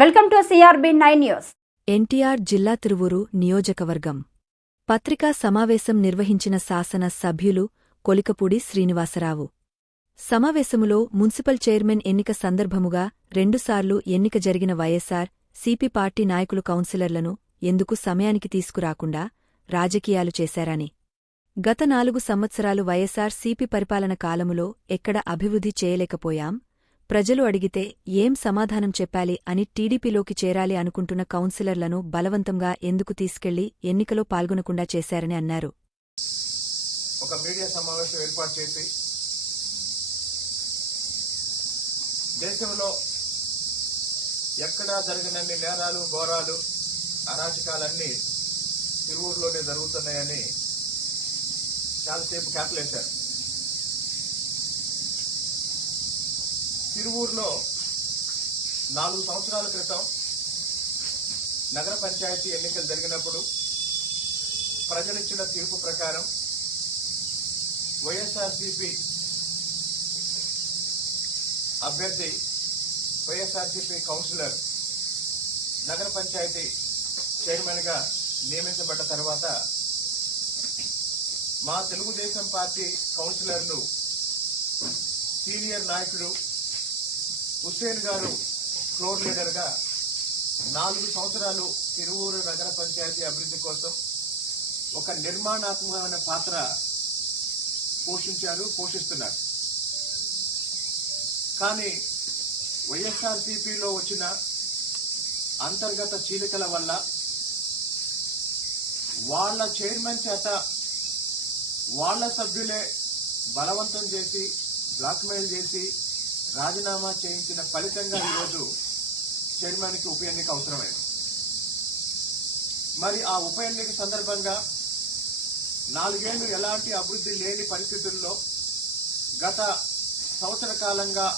Welcome to CRB9 news. NTR జిల్లా తిరువూరు నియోజకవర్గం పత్రికా సమావేశం నిర్వహించిన శాసన సభ్యులు కొలికపూడి శ్రీనివాసరావు. సమావేశములో మున్సిపల్ చైర్మన్ ఎన్నిక సందర్భముగా రెండుసార్లు ఎన్నిక జరిగిన వైఎస్ఆర్ సిపి పార్టీ నాయకులు కౌన్సిలర్లను ఎందుకు సమయానికి తీసుకురాకుండా రాజకీయాలు చేశారని, గత 4 సంవత్సరాలు వైఎస్ఆర్ సిపి పరిపాలన కాలములో ఎక్కడ అభివృద్ధి చేయలేకపోయాం, ప్రజలు అడిగితే ఏం సమాధానం చెప్పాలి అని టీడీపీలోకి చేరాలి అనుకుంటున్న కౌన్సిలర్లను బలవంతంగా ఎందుకు తీసుకెళ్లి ఎన్నికలో పాల్గొనకుండా చేశారని అన్నారు. ఒక మీడియా సమావేశం ఏర్పాటు చేసి దేశంలో ఎక్కడా జరిగినన్ని నేరాలు, ఘోరాలు, అరాచకాలన్నీ తిరువూరులోనే జరుగుతున్నాయని చాలాసేపు కేకలేశారు. తిరువూరులో 4 సంవత్సరాల క్రితం నగర పంచాయతీ ఎన్నికలు జరిగినప్పుడు ప్రజలిచ్చిన తీర్పు ప్రకారం వైఎస్ఆర్సీపీ అభ్యర్థి, వైఎస్ఆర్సీపీ కౌన్సిలర్ నగర పంచాయతీ చైర్మన్గా నియమించబడ్డ తర్వాత మా తెలుగుదేశం పార్టీ కౌన్సిలర్లు సీనియర్ నాయకుడు హుస్సేన్ గారు ఫ్లోర్ లీడర్గా 4 సంవత్సరాలు తిరువూరు నగర పంచాయతీ అభివృద్ధి కోసం ఒక నిర్మాణాత్మకమైన పాత్ర పోషిస్తున్నారు. కానీ వైఎస్ఆర్సీపీలో వచ్చిన అంతర్గత చీలికల వల్ల వాళ్ల చైర్మన్ చేత వాళ్ల సభ్యులే బలవంతం చేసి, బ్లాక్మెయిల్ చేసి రాజీనామా చేయించిన ఫలితంగా ఈరోజు చైర్మన్కి ఉప ఎన్నిక అవసరమైంది. మరి ఆ ఉప ఎన్నిక సందర్భంగా 4 ఏళ్లు ఎలాంటి అభివృద్ధి లేని పరిస్థితుల్లో గత సంవత్సర కాలంగా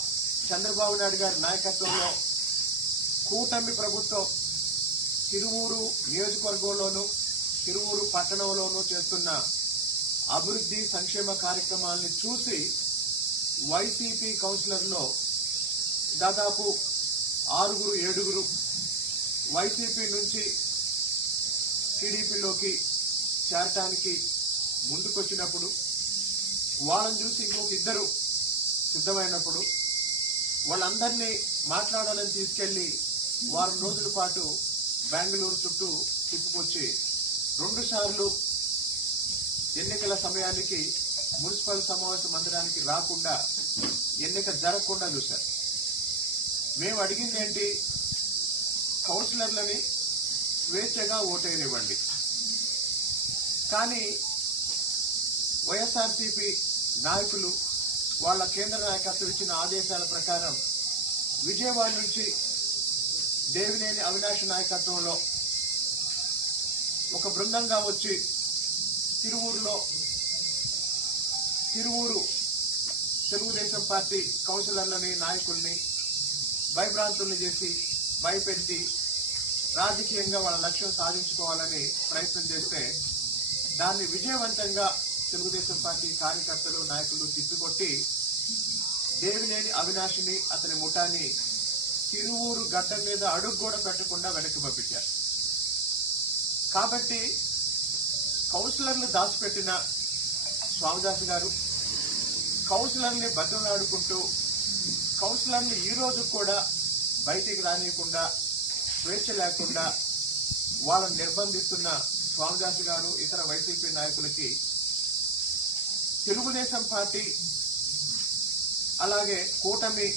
చంద్రబాబు నాయుడు గారి నాయకత్వంలో కూటమి ప్రభుత్వం తిరువూరు నియోజకవర్గంలోనూ తిరువూరు పట్టణంలోనూ చేస్తున్న అభివృద్ధి సంక్షేమ కార్యక్రమాలను చూసి వైసీపీ కౌన్సిలర్లో దాదాపు 6-7 వైసీపీ నుంచి టీడీపీలోకి చేరటానికి ముందుకొచ్చినప్పుడు, వాళ్ళని చూసి ఇంకొక 2 సిద్ధమైనప్పుడు వాళ్ళందరినీ మాట్లాడాలని తీసుకెళ్లి వారం రోజుల పాటు బెంగళూరు చుట్టూ తిప్పుకొచ్చి 2 సార్లు ఎన్నికల సమయానికి మున్సిపల్ సమావేశ మందిరానికి రాకుండా, ఎన్నిక జరగకుండా చూశారు. మేము అడిగింది ఏంటి? కౌన్సిలర్లని స్వేచ్ఛగా ఓటేయనివ్వండి. కానీ వైఎస్ఆర్సీపీ నాయకులు వాళ్ళ కేంద్ర నాయకత్వం ఇచ్చిన ఆదేశాల ప్రకారం విజయవాడ నుంచి దేవినేని అవినాష్ నాయకత్వంలో ఒక బృందంగా వచ్చి తిరువూరు తెలుగుదేశం పార్టీ కౌన్సిలర్లని, నాయకుల్ని భయభ్రాంతుల్ని చేసి, భయపెట్టి రాజకీయంగా వాళ్ళ లక్ష్యం సాధించుకోవాలని ప్రయత్నం చేస్తే దాన్ని విజయవంతంగా తెలుగుదేశం పార్టీ కార్యకర్తలు, నాయకులు తిప్పికొట్టి దేవినేని అవినాష్ని, అతని ముఠాని తిరువూరు గడ్డ మీద అడుగు కూడా పెట్టకుండా వెనక్కి పంపించారు. కాబట్టి కౌన్సిలర్లు దాచిపెట్టిన స్వామిదాస్ గారు కౌన్సిలర్ని బతిమలాడుకుంటూ కౌన్సిలర్ని ఈ రోజు కూడా బయటికి రానియకుండా, స్వేచ్ఛ లేకుండా వాళ్ళని నిర్బంధిస్తున్న స్వామిదాస్ గారు ఇతర వైసీపీ నాయకులకి తెలుగుదేశం పార్టీ అలాగే కూటమి